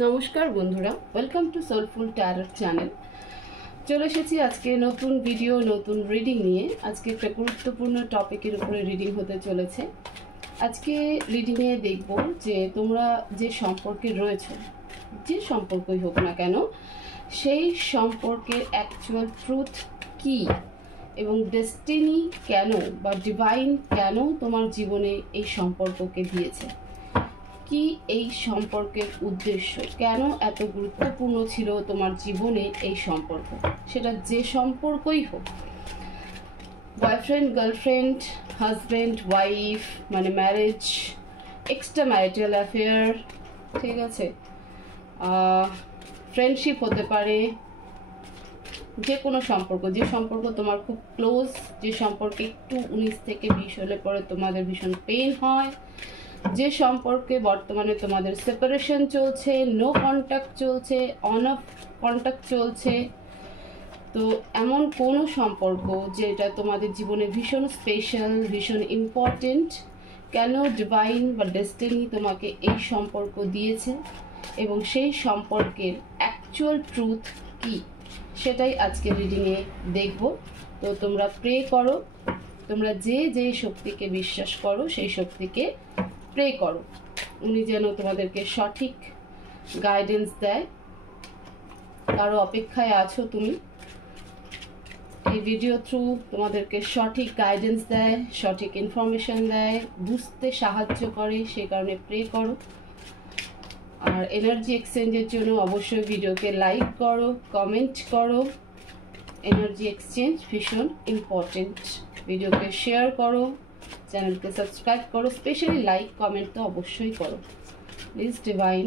নমস্কার বন্ধুরা, welcome to soulful tarot channel. চলে এসেছি আজকে নতুন ভিডিও, নতুন রিডিং নিয়ে। আজকে একটা গুরুত্বপূর্ণ টপিকের উপরে রিডিং হতে চলেছে। আজকে রিডিংয়ে দেখব যে তোমরা যে সম্পর্কে রয়েছো, যে সম্পর্কই হোক না কেন, সেই সম্পর্কের অ্যাকচুয়াল ট্রুথ কি এবং ডেস্টিনি কেন বা ডিভাইন কেন তোমার জীবনে এই সম্পর্ককে দিয়েছে। কি এই সম্পর্কের উদ্দেশ্য, কেন এত গুরুত্বপূর্ণ ছিল তোমার জীবনে এই সম্পর্ক, সেটা যে সম্পর্কই হোক, বয়ফ্রেন্ড, গার্লফ্রেন্ড, হাজব্যান্ড, ওয়াইফ, মানে ম্যারেজ, এক্সট্রা ম্যারিটাল অ্যাফেয়ার, ঠিক আছে, ফ্রেন্ডশিপ হতে পারে, যে কোনো সম্পর্ক, যে সম্পর্ক তোমার খুব ক্লোজ, যে সম্পর্কে একটু 19 থেকে 20 হলে পরে তোমাদের ভীষণ পেন হয়, যে সম্পর্কে বর্তমানে তোমাদের সেপারেশন চলছে, নো কন্ট্যাক্ট চলছে, অন অফ কন্ট্যাক্ট চলছে। তো এমন কোনো সম্পর্ক যেটা তোমাদের জীবনে ভীষণ স্পেশাল, ভীষণ ইম্পর্টেন্ট, কেন ডিভাইন বা ডেস্টিনি তোমাকে এই সম্পর্ক দিয়েছে এবং সেই সম্পর্কের অ্যাকচুয়াল ট্রুথ কি, সেটাই আজকে রিডিংয়ে দেখব। তো তোমরা প্রে করো, তোমরা যে যে শক্তিকে বিশ্বাস করো সেই শক্তিকে প্রে করো, উনি যেন তোমাদেরকে সঠিক গাইডেন্স দেয়। কারো অপেক্ষায় আছো তুমি, এই ভিডিও থ্রু তোমাদেরকে সঠিক গাইডেন্স দেয়, সঠিক ইনফরমেশন দেয়, বুঝতে সাহায্য করে, সেই কারণে প্রে করো। আর এনার্জি এক্সচেঞ্জের জন্য অবশ্যই ভিডিওকে লাইক করো, কমেন্ট করো। এনার্জি এক্সচেঞ্জ ভীষণ ইম্পর্টেন্ট। ভিডিওকে শেয়ার করো, চ্যানেলকে সাবস্ক্রাইব করো, স্পেশালি লাইক কমেন্ট তো অবশ্যই করো। প্লিজ ডিভাইন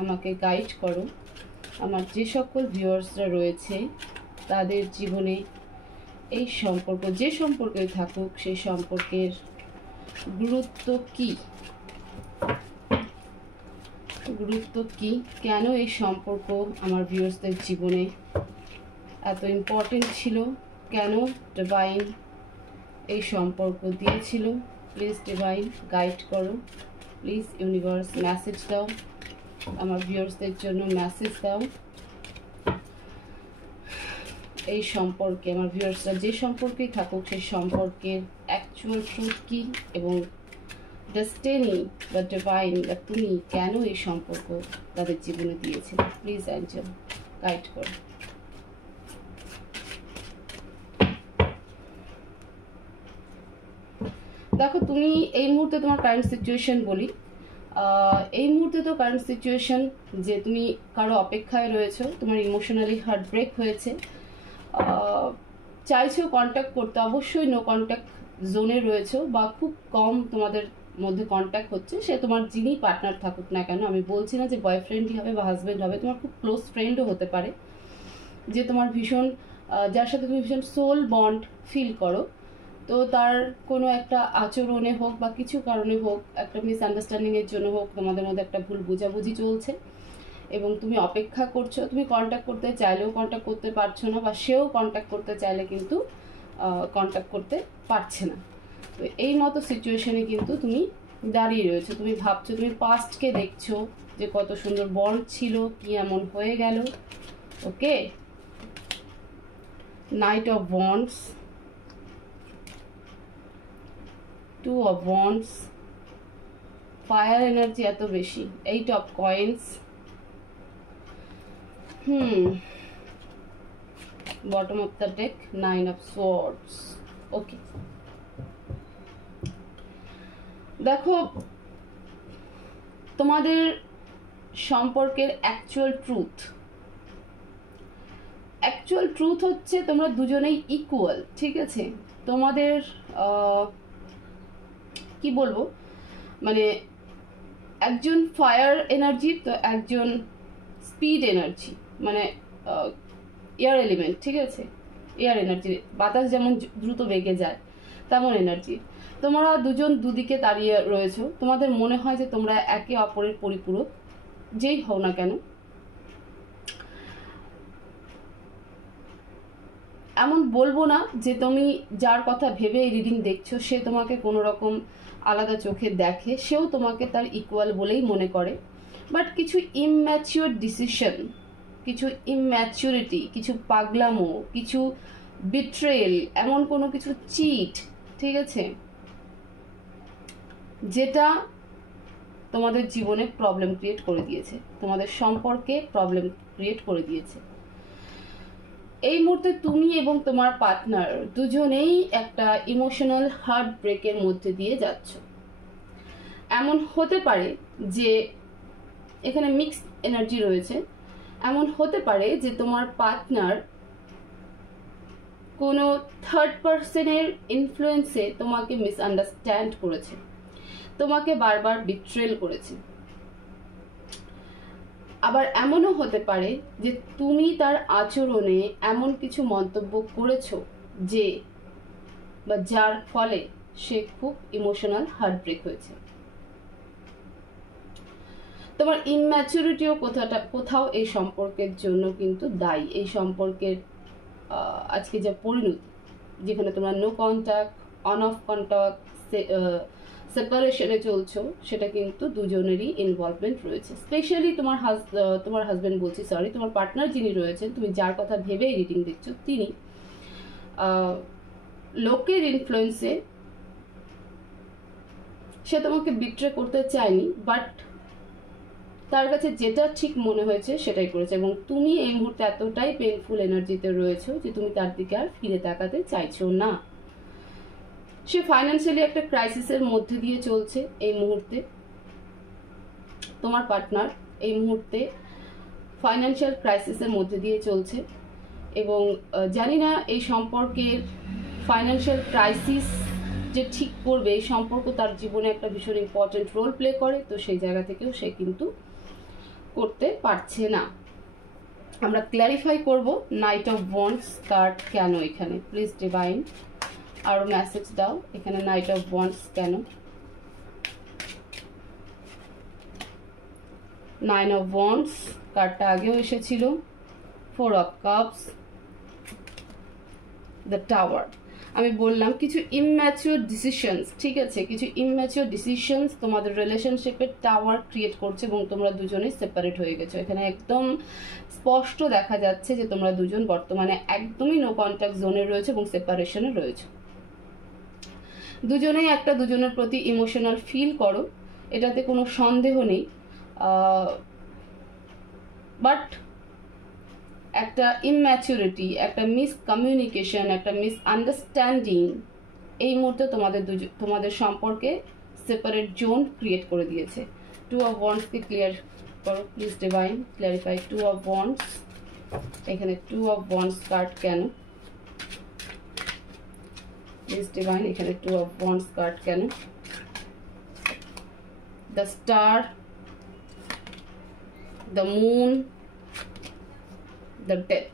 আমাকে গাইড করো, আমার যে সকল ভিউয়ার্সরা রয়েছে তাদের জীবনে এই সম্পর্ক, যে সম্পর্কেই থাকুক, সেই সম্পর্কের গুরুত্ব কি, কেন এই সম্পর্ক আমার ভিউয়ার্সদের জীবনে এত ইম্পর্টেন্ট ছিল, কেন ডিভাইন এই সম্পর্ক দিয়েছিল। প্লিজ ডিভাইন গাইড করো, প্লিজ ইউনিভার্স মেসেজ দাও, আমার ভিউয়ার্সদের জন্য মেসেজ দাও। এই সম্পর্কে আমার ভিউয়ার্সরা যে সম্পর্কেই থাকুক সেই সম্পর্কের অ্যাকচুয়াল ট্রুথ কি এবং ডেস্টিনি বা ডিভাইন বা তুমি কেন এই সম্পর্ক তাদের জীবনে দিয়েছে। প্লিজ অ্যাঞ্জেল গাইড করো। দেখো, তুমি এই মুহূর্তে তোমার কারেন্ট সিচুয়েশন বলি, এই মুহূর্তে তো কারেন্ট সিচুয়েশন যে তুমি কারো অপেক্ষায় রয়েছো, তোমার ইমোশনালি হার্ট ব্রেক হয়েছে, চাইছো কন্ট্যাক্ট করতে, অবশ্যই নো কন্ট্যাক্ট জোনে রয়েছো বা খুব কম তোমাদের মধ্যে কন্ট্যাক্ট হচ্ছে। সে তোমার যিনি পার্টনার থাকুক না কেন, আমি বলছি না যে বয়ফ্রেন্ডই হবে বা হাজব্যান্ড হবে, তোমার খুব ক্লোজ ফ্রেন্ডও হতে পারে, যে তোমার ভীষণ, যার সাথে তুমি ভীষণ সোল বন্ড ফিল করো। তো তার কোনো একটা আচরণে হোক বা কিছু কারণে হোক, একটা মিসআন্ডারস্ট্যান্ডিংয়ের জন্য হোক, তোমাদের মধ্যে একটা ভুল বোঝাবুঝি চলছে এবং তুমি অপেক্ষা করছো। তুমি কন্ট্যাক্ট করতে চাইলেও কন্ট্যাক্ট করতে পারছো না, বা সেও কন্ট্যাক্ট করতে চাইলে কিন্তু কন্ট্যাক্ট করতে পারছে না। তো এই মতো সিচুয়েশনে কিন্তু তুমি দাঁড়িয়ে রয়েছো। তুমি ভাবছো, তুমি পাস্টকে দেখছো যে কত সুন্দর বন্ড ছিল, কি এমন হয়ে গেল। Okay, knight of wands, two of wands, fire energy এত বেশি, 8 of coins, bottom of the deck, 9 of swords. Okay, দেখো তোমাদের সম্পর্কের অ্যাকচুয়াল ট্রুথ হচ্ছে তোমরা দুজনেই ইকুয়াল, ঠিক আছে। তোমাদের কি বলবো, মানে একজন ফায়ার এনার্জি তো একজন স্পিড এনার্জি, মানে এয়ার এলিমেন্ট, ঠিক আছে। এয়ার এনার্জি, বাতাস যেমন দ্রুত বেগে যায় তেমন এনার্জি। তোমরা দুজন দুদিকে দাঁড়িয়ে রয়েছো, তোমাদের মনে হয় যে তোমরা একে অপরের পরিপূরক, যেই হও না কেন। এমন বলবো না যে তুমি যার কথা ভেবে এই রিডিং দেখছো সে তোমাকে কোনো রকম আলাদা চোখে দেখে, সেও তোমাকে তার ইকুয়াল বলেই মনে করে। বাট কিছু ইম্যাচিওর ডিসিশন, কিছু ইম্যাচুরিটি, কিছু পাগলামো, কিছু বিট্রেল, এমন কোনো কিছু চিট, ঠিক আছে, যেটা তোমাদের জীবনে প্রবলেম ক্রিয়েট করে দিয়েছে, তোমাদের সম্পর্কে প্রবলেম ক্রিয়েট করে দিয়েছে। এই মুহূর্তে তুমি এবং তোমার পার্টনার দুজনেই একটা ইমোশনাল হার্ট ব্রেকের মধ্যে দিয়ে যাচ্ছ। এমন হতে পারে যে এখানে মিক্সড এনার্জি রয়েছে, এমন হতে পারে যে তোমার পার্টনার কোনো থার্ড পার্সনের ইনফ্লুয়েন্সে তোমাকে মিসআন্ডারস্ট্যান্ড করেছে, তোমাকে বারবার বিট্রেল করেছে। আবার এমনও হতে পারে যে তুমি তার আচরণে এমন কিছু মন্তব্য করেছো যে বা যার ফলে সে খুব ইমোশনাল হার্ট ব্রেক হয়েছে। তোমার ইম্যাচুরিটিও কোথাও এই সম্পর্কের জন্য কিন্তু দায়ী। এই সম্পর্কের আজকে যা পরিণতি, যেখানে তোমরা no contact, on off contact, সেপারেশনে চলছো, সেটা কিন্তু দুজনেরই ইনভলভমেন্ট রয়েছে। স্পেশালি তোমার হাজব্যান্ড বলছি, সরি, তোমার পার্টনার যিনি রয়েছেন, তুমি যার কথা ভেবে রিডিং দেখছো, তিনি লোকের ইনফ্লুয়েন্সে সে তোমাকে বিট্রে করতে চায়নি, বাট তার কাছে যেটা ঠিক মনে হয়েছে সেটাই করেছে। এবং তুমি এই মুহূর্তে এতটাই পেইনফুল এনার্জিতে রয়েছো যে তুমি তার দিকে আর ফিরে তাকাতে চাইছো না। সে ফাইন্যান্সিয়ালি একটা ক্রাইসিসের মধ্যে দিয়ে চলছে এই মুহূর্তে। তোমার পার্টনার এই মুহূর্তে ফাইন্যান্সিয়াল ক্রাইসিসের মধ্যে দিয়ে চলছে এবং জানি না এই সম্পর্কের ফাইন্যান্সিয়াল ক্রাইসিস যে ঠিক করবে, এই সম্পর্ক তার জীবনে একটা ভীষণ ইম্পর্টেন্ট রোল প্লে করে, তো সেই জায়গা থেকেও সে কিন্তু করতে পারছে না। আমরা ক্ল্যারিফাই করব নাইট অফ ওয়ান্ডস কার্ড কেন এখানে, প্লিজ ডিভাইন আরো মেসেজ দাও, এখানে নাইট অফ ওয়ান্ডস কেন। নাইন অফ ওয়ান্ডস কার্ডটা আগেও এসেছিল, four of cups, the tower. আমি বললাম কিছু ইম্যাচিওর ডিসিশনস, ঠিক আছে, কিছু ইম্যাচিওর ডিসিশনস তোমাদের রিলেশনশিপের টাওয়ার ক্রিয়েট করছে এবং তোমরা দুজনেই সেপারেট হয়ে গেছো। এখানে একদম স্পষ্ট দেখা যাচ্ছে যে তোমরা দুজন বর্তমানে একদমই নো কন্ট্যাক্ট জোনে রয়েছে এবং সেপারেশনে রয়েছে। দুজনেই একটা দুজনের প্রতি ইমোশনাল ফিল করো, এটাতে কোনো সন্দেহ নেই, বাট একটা ইম্যাচুরিটি, একটা মিসকমিউনিকেশন, একটা মিসআন্ডারস্ট্যান্ডিং এই মুহূর্তে তোমাদের সম্পর্কে সেপারেট জোন ক্রিয়েট করে দিয়েছে। টু অফ ওয়ান্ডসকে ক্লিয়ার করো please divine, clarify two of wands. এখানে টু অফ ওয়ান্ডস কার্ড কেন, প্লিজ ডিভাইন, এখানে টু অফ ওয়ান্ডস কার্ড কেন। The star, the moon, the death,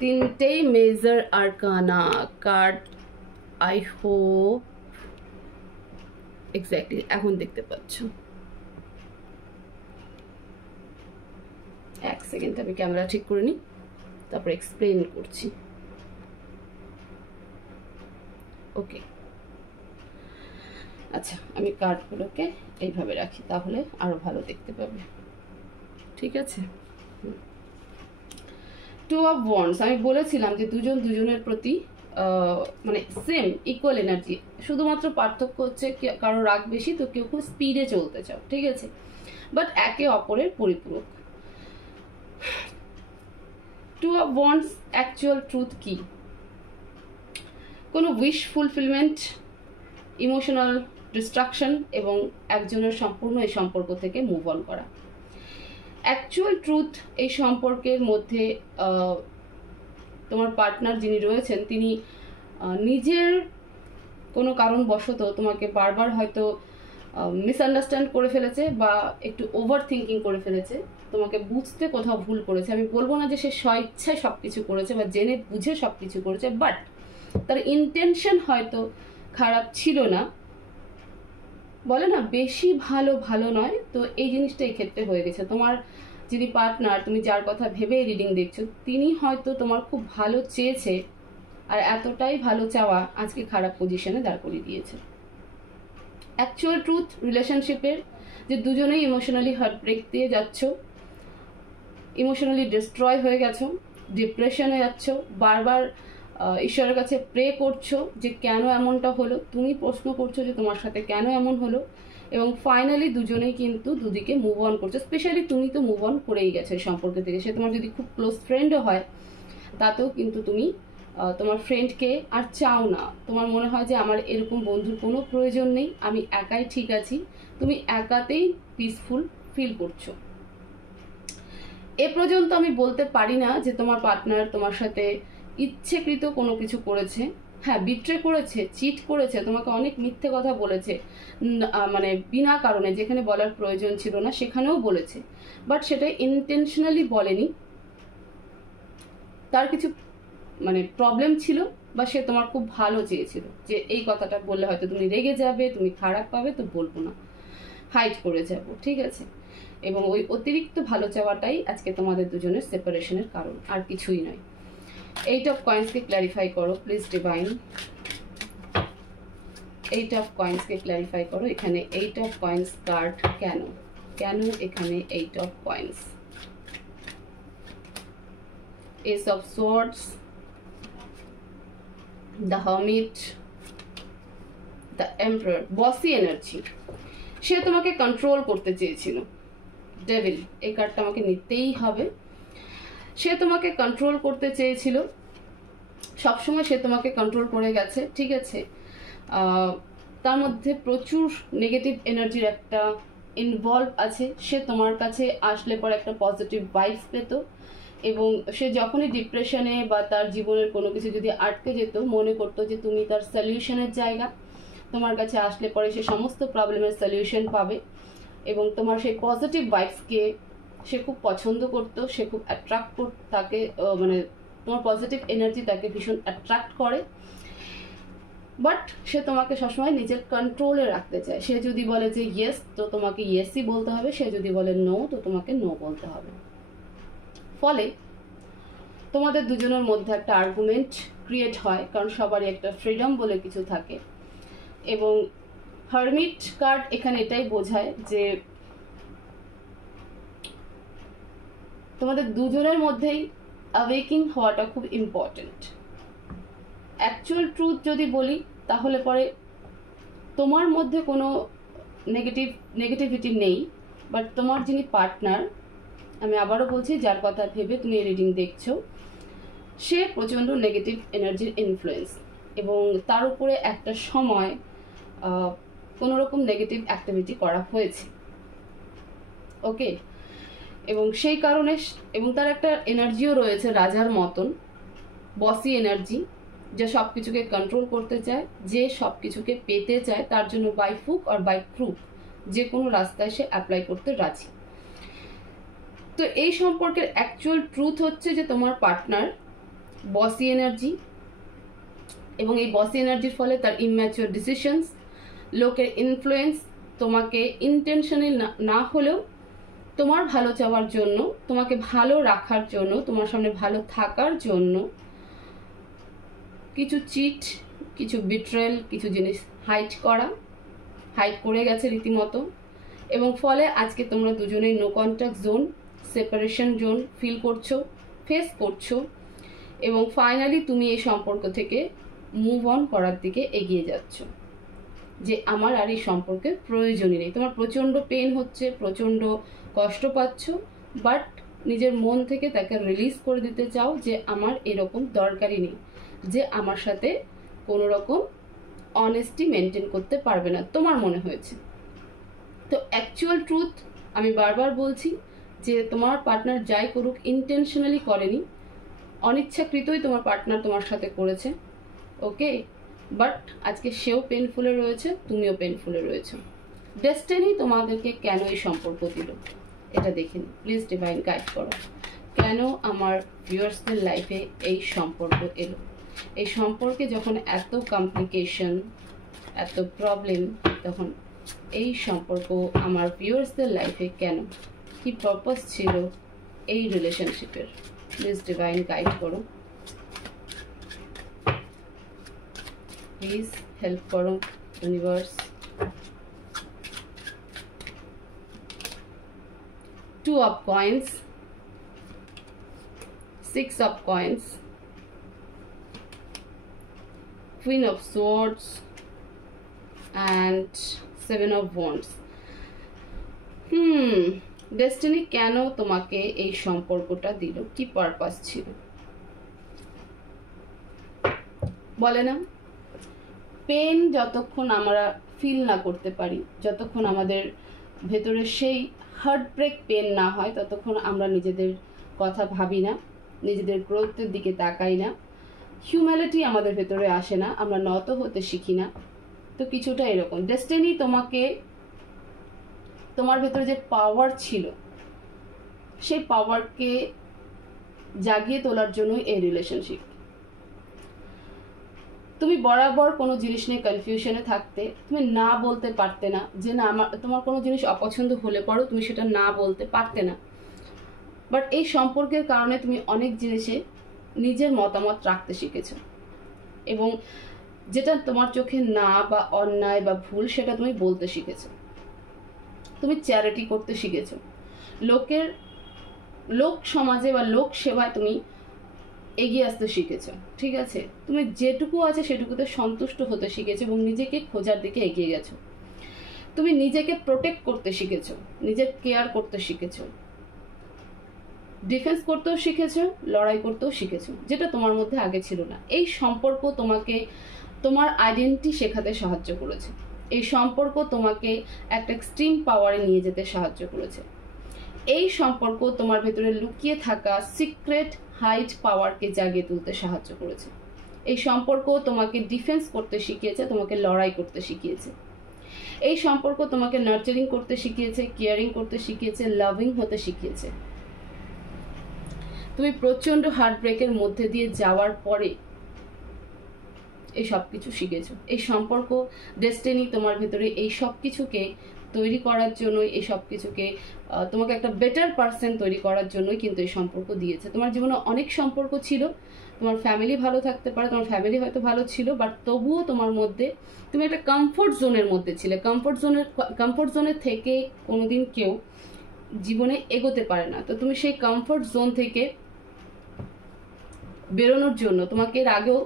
তিনটেই major arcana card. I hope exactly এখন দেখতে পাচ্ছ। এক সেকেন্ড আমি ক্যামেরা ঠিক করে নিই, তারপর এক্সপ্লেন করছি। ওকে, আচ্ছা আমি কার্ডগুলোকে এইভাবে রাখি, তাহলে আরো ভালো দেখতে পাবে, ঠিক আছে। টু অফ ওয়ান্ডস, আমি বলেছিলাম যে দুজন দুজনের প্রতি মানে সেম ইকুয়াল এনার্জি, শুধুমাত্র পার্থক্য হচ্ছে কারো রাগ বেশি, তো কেউ খুব স্পিডে চলতে চাও, ঠিক আছে, বাট একে অপরের পরিপূরক। Two of wands actual truth কি? কোনো উইশ ফুলফিলমেন্ট, ইমোশনাল ডিস্ট্রাকশন এবং একজনের সম্পূর্ণ এই সম্পর্ক থেকে মুভ অন করা। অ্যাকচুয়াল ট্রুথ এই সম্পর্কের মধ্যে তোমার পার্টনার যিনি রয়েছেন, তিনি নিজের কোনো কারণবশত তোমাকে বারবার হয়তো মিসআন্ডারস্ট্যান্ড করে ফেলেছে বা একটু ওভার থিঙ্কিং করে ফেলেছে, তোমাকে বুঝতে কোথাও ভুল করেছে। আমি বলবো না যে সে স্বইচ্ছায় সব কিছু করেছে বা জেনে বুঝে সব কিছু করেছে, বাট তার ইন্টেনশন হয়তো খারাপ ছিল না। বলে না বেশি ভালো ভালো নয়, তো এই জিনিসটা এই ক্ষেত্রে হয়ে গেছে। তোমার যিনি পার্টনার, তুমি যার কথা ভেবে রিডিং দেখছো, তিনি হয়তো তোমার খুব ভালো চেয়েছে, আর এতটাই ভালো চাওয়া আজকে খারাপ পজিশনে দাঁড় করিয়ে দিয়েছে। অ্যাকচুয়াল ট্রুথ রিলেশনশিপের যে দুজনেই ইমোশনালি হার্টব্রেক দিয়ে যাচ্ছ, ইমোশনালি ডিস্ট্রয় হয়ে গেছো, ডিপ্রেশনে যাচ্ছ, বারবার ঈশ্বরের কাছে প্রে করছো যে কেন এমনটা হলো, তুমি প্রশ্ন করছো যে তোমার সাথে কেন এমন হলো, এবং ফাইনালি দুজনেই কিন্তু দুদিকে মুভ অন করছো। স্পেশালি তুমি তো মুভ অন করেই গেছো এই সম্পর্ক থেকে। সে তোমার যদি খুব ক্লোজ ফ্রেন্ডও হয় তাতেও কিন্তু তুমি তোমার ফ্রেন্ডকে আর চাও না। তোমার মনে হয় যে আমার এরকম বন্ধুর কোনো প্রয়োজন নেই, আমি একাই ঠিক আছি। তুমি একাতেই পিসফুল ফিল করছো। এ পর্যন্ত আমি বলতে পারি না যে তোমার পার্টনার তোমার সাথে ইচ্ছেকৃত কোনো কিছু করেছে। হ্যাঁ, বিট্রে করেছে, চিট করেছে, তোমাকে অনেক মিথ্যে কথা বলেছে, মানে বিনা কারণে, যেখানে বলার প্রয়োজন ছিল না সেখানেও বলেছে, বাট সেটা ইন্টেনশনালি বলেনি। তার কিছু মানে প্রবলেম ছিল, বা সে তোমার খুব ভালো চেয়েছিল যে এই কথাটা বললে হয়তো তুমি রেগে যাবে, তুমি খারাপ পাবে, তো বলবো না, হাইড করে যাবো, ঠিক আছে। এবং ওই অতিরিক্ত ভালো চাওয়াটাই আজকে তোমাদের দুজনের সেপারেশনের কারণ, আর কিছুই নয়। 8 অফ কয়েন্সকে ক্ল্যারিফাই করো প্লিজ ডিভাইন। 8 অফ কয়েন্সকে ক্ল্যারিফাই করো। এখানে 8 অফ কয়েন্স কার্ড কেন, কেন এখানে 8 of coins? S of swords, the hermit, the emperor, বসি এনার্জি। সে তোমাকে কন্ট্রোল করতে চেয়েছিল। ডেভিল, এই কার্ডটা আমাকে নিতেই হবে। সে তোমাকে কন্ট্রোল করতে চেয়েছিল, সবসময় সে তোমাকে কন্ট্রোল করে গেছে, ঠিক আছে। তার মধ্যে প্রচুর নেগেটিভ এনার্জির একটা ইনভলভ আছে। সে তোমার কাছে আসলে পরে একটা পজিটিভ ভাইবস পেত, এবং সে যখনই ডিপ্রেশনে বা তার জীবনের কোনো কিছু যদি আটকে যেত, মনে করতো যে তুমি তার সলিউশনের জায়গা। তোমার কাছে আসলে পরে সে সমস্ত প্রবলেমের সলিউশন পাবে, এবং তোমার সেই পজিটিভ ভাইবসকে সে খুব পছন্দ করতো, সে খুব অ্যাট্রাক্ট তাকে, মানে তোমার পজিটিভ এনার্জি তাকে ভীষণ অ্যাট্রাক্ট করে। বাট সে তোমাকে সবসময় নিজের কন্ট্রোলে রাখতে চায়। সে যদি বলে যে ইয়েস, তো তোমাকে ইয়েসই বলতে হবে, সে যদি বলে নো, তো তোমাকে নো বলতে হবে। ফলে তোমাদের দুজনের মধ্যে একটা আর্গুমেন্ট ক্রিয়েট হয়, কারণ সবারই একটা ফ্রিডম বলে কিছু থাকে। এবং হারমিট কার্ড এখানে এটাই বোঝায় যে তোমাদের দুজনের মধ্যেই অ্যাওয়েকিং হওয়াটা খুব ইম্পর্টেন্ট। অ্যাকচুয়াল ট্রুথ যদি বলি, তাহলে পরে তোমার মধ্যে কোনো নেগেটিভিটি নেই, বাট তোমার যিনি পার্টনার, আমি আবারও বলছি, যার কথা ভেবে তুমি এই রিডিং দেখছো, সে প্রচণ্ড নেগেটিভ এনার্জির ইনফ্লুয়েন্স, এবং তার উপরে একটা সময় কোনো রকম নেগেটিভ অ্যাক্টিভিটি করা হয়েছে, ওকে। এবং সেই কারণে, এবং তার একটা এনার্জিও রয়েছে রাজার মতন, বসি এনার্জি, যে সব কিছুকে কন্ট্রোল করতে চায়, যে সব কিছুকে পেতে চায়, তার জন্য বাই হুক আর বাই ক্রুক যে কোনো রাস্তায় সে অ্যাপ্লাই করতে রাজি। তো এই সম্পর্কের অ্যাকচুয়াল ট্রুথ হচ্ছে যে তোমার পার্টনার বসি এনার্জি, এবং এই বসি এনার্জির ফলে তার ইম্যাচিওর ডিসিশনস, লোকের ইনফ্লুয়েন্স, তোমাকে ইন্টেনশনাল না হলেও তোমার ভালো চাওয়ার জন্য, তোমাকে ভালো রাখার জন্য, তোমার সামনে ভালো থাকার জন্য কিছু চিট, কিছু বিট্রেল, কিছু জিনিস হাইড করে গেছে রীতিমতো। এবং ফলে আজকে তোমরা দুজনেই no contact zone, separation zone feel করছো, ফেস করছো, এবং ফাইনালি তুমি এই সম্পর্ক থেকে মুভ অন করার দিকে এগিয়ে যাচ্ছ, যে আমার আর এই সম্পর্কের প্রয়োজনই নেই। তোমার প্রচণ্ড পেন হচ্ছে, প্রচণ্ড কষ্ট পাচ্ছ, বাট নিজের মন থেকে তাকে রিলিজ করে দিতে চাও যে আমার এরকম দরকারই নেই, যে আমার সাথে কোনো রকম অনেস্টি মেনটেন করতে পারবে না, তোমার মনে হয়েছে। তো অ্যাকচুয়াল ট্রুথ আমি বারবার বলছি যে তোমার পার্টনার যাই করুক ইন্টেনশনালি করেনি, অনিচ্ছাকৃতই তোমার পার্টনার তোমার সাথে করেছে, ওকে। বাট আজকে সেও পেনফুলে রয়েছে, তুমিও পেনফুলে রয়েছো। ডেস্টিনি তোমাদেরকে কেন এই সম্পর্ক দিল এটা দেখে নিন প্লিজ। ডিভাইন গাইড করো, কেন আমার ভিউয়ার্সদের লাইফে এই সম্পর্ক এলো? এই সম্পর্কে যখন এত কমপ্লিকেশন, এত প্রবলেম, তখন এই সম্পর্ক আমার ভিউয়ার্সদের লাইফে কেন, কি পারপাস ছিল এই রিলেশনশিপের? প্লিজ ডিভাইন গাইড করো, প্লিজ হেল্প করো universe. 2 of coins, 6 of coins, Queen of swords and 7 of wands. Destiny কেন তোমাকে এই সম্পর্কটা দিল, কি পারপাস ছিল বলে না? পেন যতক্ষণ আমরা ফিল না করতে পারি, যতক্ষণ আমাদের ভেতরে সেই হার্ট ব্রেক পেন না হয়, ততক্ষণ আমরা নিজেদের কথা ভাবি না, নিজেদের গ্রোথের দিকে তাকাই না, হিউম্যানিটি আমাদের ভেতরে আসে না, আমরা নত হতে শিখি না। তো কিছুটা এরকম ডেস্টিনি তোমাকে, তোমার ভেতরে যে পাওয়ার ছিল সেই পাওয়ারকে জাগিয়ে তোলার জন্যই এই রিলেশনশিপ। তুমি বরাবর কোনো জিনিস নিয়ে কনফিউশনে থাকতে, তুমি না বলতে পারতে না যে না তোমার কোনো জিনিস অপছন্দ হলে পরও তুমি সেটা না বলতে পারতে না। বাট এই সম্পর্কের কারণে তুমি অনেক জিনিসে নিজের মতামত রাখতে শিখেছো, এবং যেটা তোমার চোখে না বা অন্যায় বা ভুল সেটা তুমি বলতে শিখেছো। তুমি চ্যারিটি করতে শিখেছো, লোক সমাজে বা লোক সেবায় তুমি এগিয়ে আসতে শিখেছো। ঠিক আছে, তুমি যেটুকু আছে সেটুকুতে সন্তুষ্ট হতে শিখেছো এবং নিজেকে খোঁজার দিকে এগিয়ে গেছো। তুমি নিজেকে প্রোটেক্ট করতে শিখেছো, নিজের কেয়ার করতে শিখেছো, ডিফেন্স করতেও শিখেছো, লড়াই করতেও শিখেছো, যেটা তোমার মধ্যে আগে ছিল না। এই সম্পর্ক তোমাকে তোমার আইডেন্টিটি শেখাতে সাহায্য করেছে। এই সম্পর্ক তোমাকে একটা এক্সট্রিম পাওয়ারে নিয়ে যেতে সাহায্য করেছে। এই সম্পর্ক তোমার ভেতরে লুকিয়ে থাকা সিক্রেট হাইড পাওয়ারকে জাগিয়ে তুলতে সাহায্য করেছে। এই সম্পর্ক তোমাকে ডিফেন্স করতে শিখিয়েছে, তোমাকে লড়াই করতে শিখিয়েছে। এই সম্পর্ক তোমাকে নার্চারিং করতে শিখিয়েছে, কেয়ারিং করতে শিখিয়েছে, লাভিং হতে শিখিয়েছে। তুমি প্রচন্ড হার্ট ব্রেকের মধ্যে দিয়ে যাওয়ার পরে এই সব কিছু শিখেছো। এই সম্পর্ক ডেস্টিনি তোমার ভেতরে এই সব কিছুকে তৈরি করার জন্য, এই সব কিছুকে তোমাকে একটা বেটার পার্সন তৈরি করার জন্যই কিন্তু এই সম্পর্ক দিয়েছে। তোমার জীবনে অনেক সম্পর্ক ছিল, তোমার ফ্যামিলি ভালো থাকতে পারে, তোমার ফ্যামিলি হয়তো ভালো ছিল, বাট তবুও তোমার মধ্যে তুমি একটা কমফোর্ট জোনের মধ্যে ছিলে। কমফোর্ট জোনের থেকে কোনোদিন কেউ জীবনে এগোতে পারে না। তো তুমি সেই কমফোর্ট জোন থেকে বেরোনোর জন্য তোমাকে এর আগেও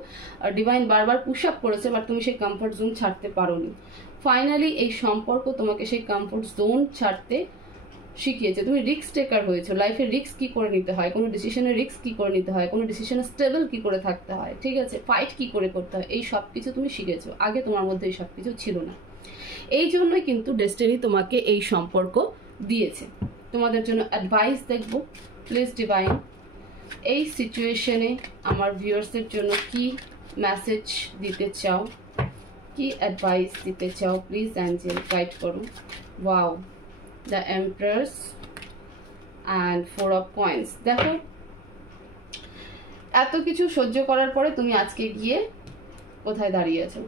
ডিভাইন বারবার পুশ আপ করেছে, বাট তুমি সেই কমফোর্ট জোন ছাড়তে পারোনি। ফাইনালি এই সম্পর্ক তোমাকে সেই কমফোর্ট জোন ছাড়তে শিখিয়েছে। তুমি রিস্ক টেকার হয়েছো, লাইফে রিস্ক কি করে নিতে হয়, কোনো ডিসিশনের রিস্ক কি করে নিতে হয়, কোনো ডিসিশনে স্টেবল কি করে থাকতে হয়, ঠিক আছে, ফাইট কি করে করতে হয়, এই সব কিছু তুমি শিখেছো। আগে তোমার মধ্যে এই সব কিছু ছিল না। এই জন্যই কিন্তু ডেস্টিনি তোমাকে এই সম্পর্ক দিয়েছে। তোমাদের জন্য অ্যাডভাইস দেখবো, প্লিজ ডিভাইন এই সিচুয়েশনে আমার ভিউয়ার্সের জন্য কি মেসেজ দিতে চাও, কি অ্যাডভাইস দিতে চাও, প্লিজ অ্যাঞ্জেল গাইড করো। Wow, the emperors and 4 of coins. দেখো, এত কিছু সহ্য করার পরে তুমি আজকে গিয়ে কোথায় দাঁড়িয়েছো।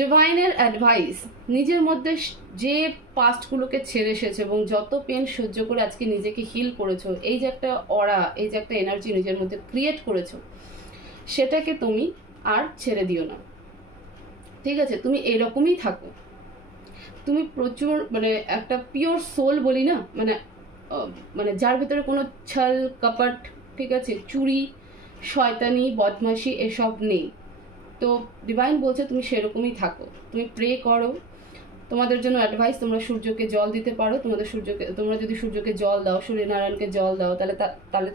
ডিভাইনের অ্যাডভাইস, নিজের মধ্যে যে পাস্টগুলোকে ছেড়ে এসেছে এবং যত পেন সহ্য করে আজকে নিজেকে হিল করেছো, এই যে একটা অরা, এই যে একটা এনার্জি নিজের মধ্যে ক্রিয়েট করেছো, সেটাকে তুমি আর ছেড়ে দিও না। ঠিক আছে, তুমি এরকমই থাকো। তুমি প্রচুর একটা পিওর সোল বলি না, যার ভিতরে কোনো ছল কপট, ঠিক আছে, চুরি, শয়তানি, বদমাশি এসব নেই। তো ডিভাইন বলছে তুমি সেরকমই থাকো, তুমি প্রে করো। তোমাদের জন্য অ্যাডভাইস, তোমরা সূর্যকে জল দিতে পারো। তোমরা যদি সূর্যকে জল দাও, সূর্যনারায়ণকে জল দাও, তাহলে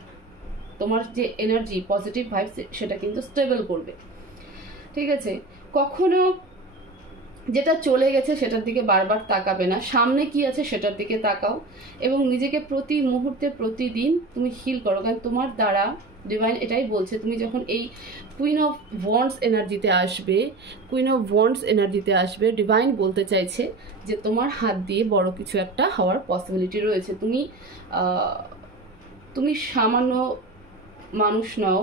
তোমার যে এনার্জি, পজিটিভ ভাইবস, সেটা কিন্তু স্টেবল করবে। ঠিক আছে, কখনো যেটা চলে গেছে সেটার দিকে বারবার তাকাবে না, সামনে কি আছে সেটার দিকে তাকাও এবং নিজেকে প্রতি মুহূর্তে প্রতিদিন তুমি হিল করো। কারণ তোমার দ্বারা ডিভাইন এটাই বলছে, তুমি যখন এই কুইন অফ ওয়ান্ডস এনার্জিতে আসবে, ডিভাইন বলতে চাইছে যে তোমার হাত দিয়ে বড় কিছু একটা হওয়ার পসিবিলিটি রয়েছে। তুমি সামান্য মানুষ নও,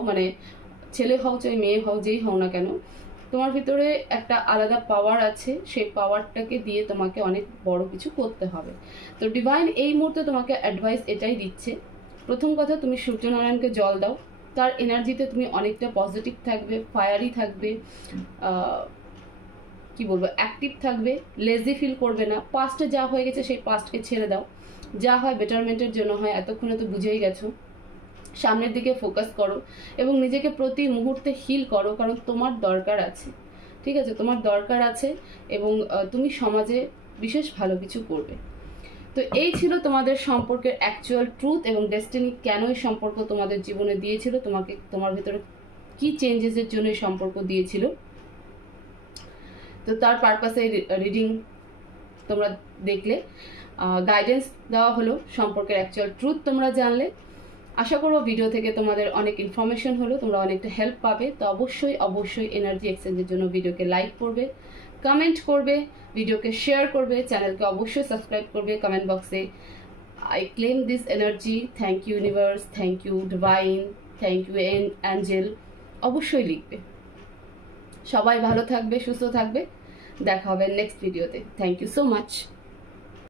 ছেলে হও চাই মেয়ে হও, যেই হও না কেন, তোমার ভিতরে একটা আলাদা পাওয়ার আছে। সেই পাওয়ারটাকে দিয়ে তোমাকে অনেক বড় কিছু করতে হবে। তো ডিভাইন এই মুহূর্তে তোমাকে অ্যাডভাইস এটাই দিচ্ছে, প্রথম কথা, তুমি সূর্যনারায়ণকে জল দাও। তার এনার্জিতে তুমি অনেকটা পজিটিভ থাকবে, ফায়ারি থাকবে, কি বলবো, অ্যাক্টিভ থাকবে, লেজি ফিল করবে না। পাস্টে যা হয়ে গেছে সেই পাস্টকে ছেড়ে দাও। যা হয় বেটারমেন্টের জন্য হয়, এতক্ষণে তো বুঝেই গেছো। সামনের দিকে ফোকাস করো এবং নিজেকে প্রতি মুহূর্তে হিল করো, কারণ তোমার দরকার আছে, ঠিক আছে? তোমার দরকার আছে এবং তুমি সমাজে বিশেষ ভালো কিছু করবে। তো এই ছিল তোমাদের সম্পর্কের অ্যাকচুয়াল ট্রুথ এবং ডেস্টিনি কেন এই সম্পর্ক তোমাদের জীবনে দিয়েছিল, তোমাকে তোমার ভিতরে কি চেঞ্জেসের জন্য এই সম্পর্ক দিয়েছিল। তো তার পারপাসে রিডিং তোমরা দেখলে, গাইডেন্স দেওয়া হলো, সম্পর্কের অ্যাকচুয়াল ট্রুথ তোমরা জানলে। আশা করবো ভিডিও থেকে তোমাদের অনেক ইনফরমেশন হলো, তোমরা অনেকটা হেল্প পাবে। তো অবশ্যই এনার্জি এক্সচেঞ্জের জন্য ভিডিওকে লাইক করবে, কমেন্ট করবে, ভিডিওকে শেয়ার করবে, চ্যানেলকে অবশ্যই সাবস্ক্রাইব করবে। কমেন্ট বক্সে I claim this energy, thank you universe, thank you divine, thank you angel অবশ্যই লিখবে। সবাই ভালো থাকবে, সুস্থ থাকবে, দেখা হবে নেক্সট ভিডিওতে। Thank you so much.